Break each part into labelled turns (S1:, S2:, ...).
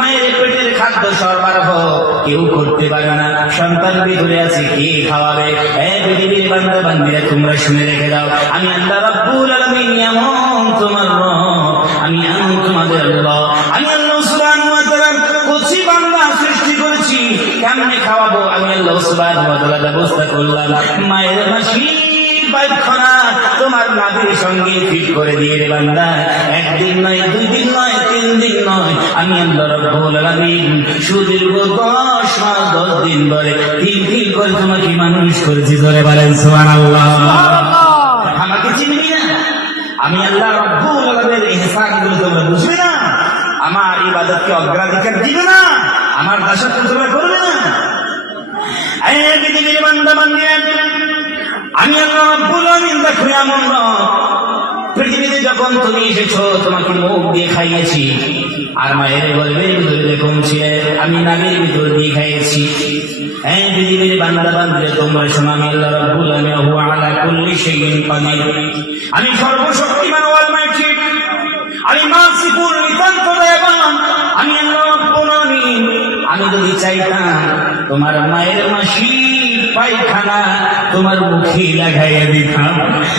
S1: মায়ের পেটের খাদ্য সরবরাহ কেউ করতে পারে না। সন্তান ভিতরে আছে, কে খাওয়াবে? পৃথিবীর বান্দা বান্দিরা তোমরা শুনে রেখে দাও। আমি আল্লাহ রাব্বুল আলামিন, এমন তোমার আমি এমন তোমাদের আল্লাহ। আমি আল্লাহ সুবহানাহু ওয়া তাআলা সৃষ্টি করেছি। কেমনে খাওয়াবো? আমি আল্লাহ সুবহানাহু ওয়া তাআলা ব্যবস্থা করলাম। মায়ের মাসি পায়খানা তোমার নাভির সঙ্গে ফিট করে দিয়ে রে বান্দা। একদিন নয়, দুই দিন নয় তিন দিন নয়। আমি আল্লাহ রব্বুল আলামিন সুদীর্ঘ দশ মাস দশ দিন ধরে তিন তিন করে তোমাকে মানুষ করেছি। ধরে বলেন সুবহানাল্লাহ। আমাকে চিনবি না? আমি আল্লাহ রব্বুল আলামিনের ইহসানগুলো তোমরা বুঝবে না? আমার ইবাদতকে অগ্রাধিকার দিবে না? আমার দাসত্ব তোমরা করবে না? আমি আল্লাহ রাব্বুল আলামিন দেখো এমন রব। যখন তুমি এসেছ, তোমাকে মুখ দিয়ে খাইয়েছি। আর মায়ের গর্ভের ভিতরে ছিলে আমি নাগের ভিতর দিয়ে খাইয়েছি। হ্যাঁ তোমরা মায়ের মাসি তোমার মুখে লাগাইয়া দিতাম।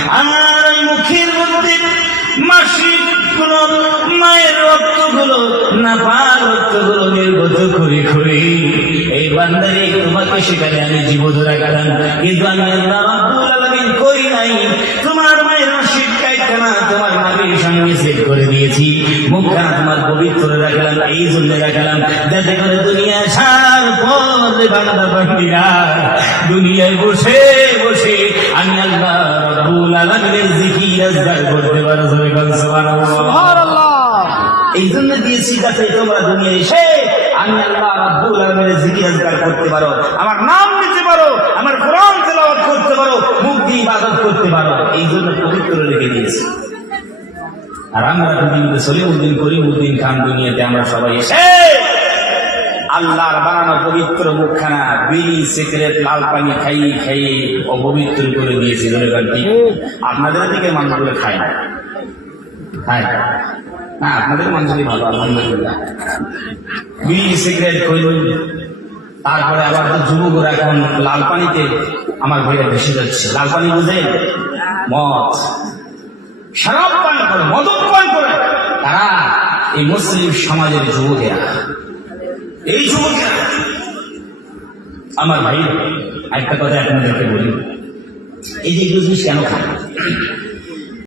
S1: আমার মুখের মধ্যে মাসি গুলো মায়ের না পা রক্তগুলো নির্গত করে করে। এই বান্দারে, তোমাকে সেখানে আমি জীবত রাখলাম। কিন্তু আমি আল্লাহ করি নাই। তোমার মায়ের মাসিক পায়খানা তোমার নাবির সঙ্গে সেট করে দিয়েছি। মুখখানা তোমার পবিত্র রাখলাম, এই জন্য রাখলাম। যাতে করে দুনিয়া সার পথে বান্দা বান্দিরা দুনিয়ায় বসে বসে আমি আল্লাহ রব্বুল আলামিনের জিকির আজগার করতে পারো বল সুবহানাল্লাহ। এই জন্য দিয়েছি যাতে তোমরা দুনিয়া এসে আমি আল্লাহ রাব্বুল আলামিনের জিকির আজগার করতে পারো আমার নাম নিতে পারো আমার কোরআন তেলাওয়াত করতে পারো মুখ দিয়ে ইবাদত করতে পারো এই জন্য পবিত্র রেখে দিয়েছি। আর আমরা পৃথিবীতে সলিমুদ্দিন করিমুদ্দিন খান দুনিয়াতে আমরা সবাই এসে আল্লাহর বানানো পবিত্র মুখখানা বিড়ি, সিগারেট, লাল পানি খাইয়ে খাইয়ে অপবিত্র করে দিয়েছে আপনাদের দিকে মানুষগুলো খায় খায় না। আপনাদের মানুষই ভালো, আলহামদুলিল্লাহ। বিড়ি, সিগারেট, খৈল। তারপরে আবার তো যুবকরা এখন লাল পানিতে আমার ভাইরা ভেসে যাচ্ছে। লাল পানি বুঝে মদ। শরাব পান করে মদক পান করে। তারা এই মুসলিম সমাজের যুবকেরা। এই যুবকেরা। আমার ভাই একটা কথা আপনাদেরকে বলি। এই যে এগুলো কেন খায়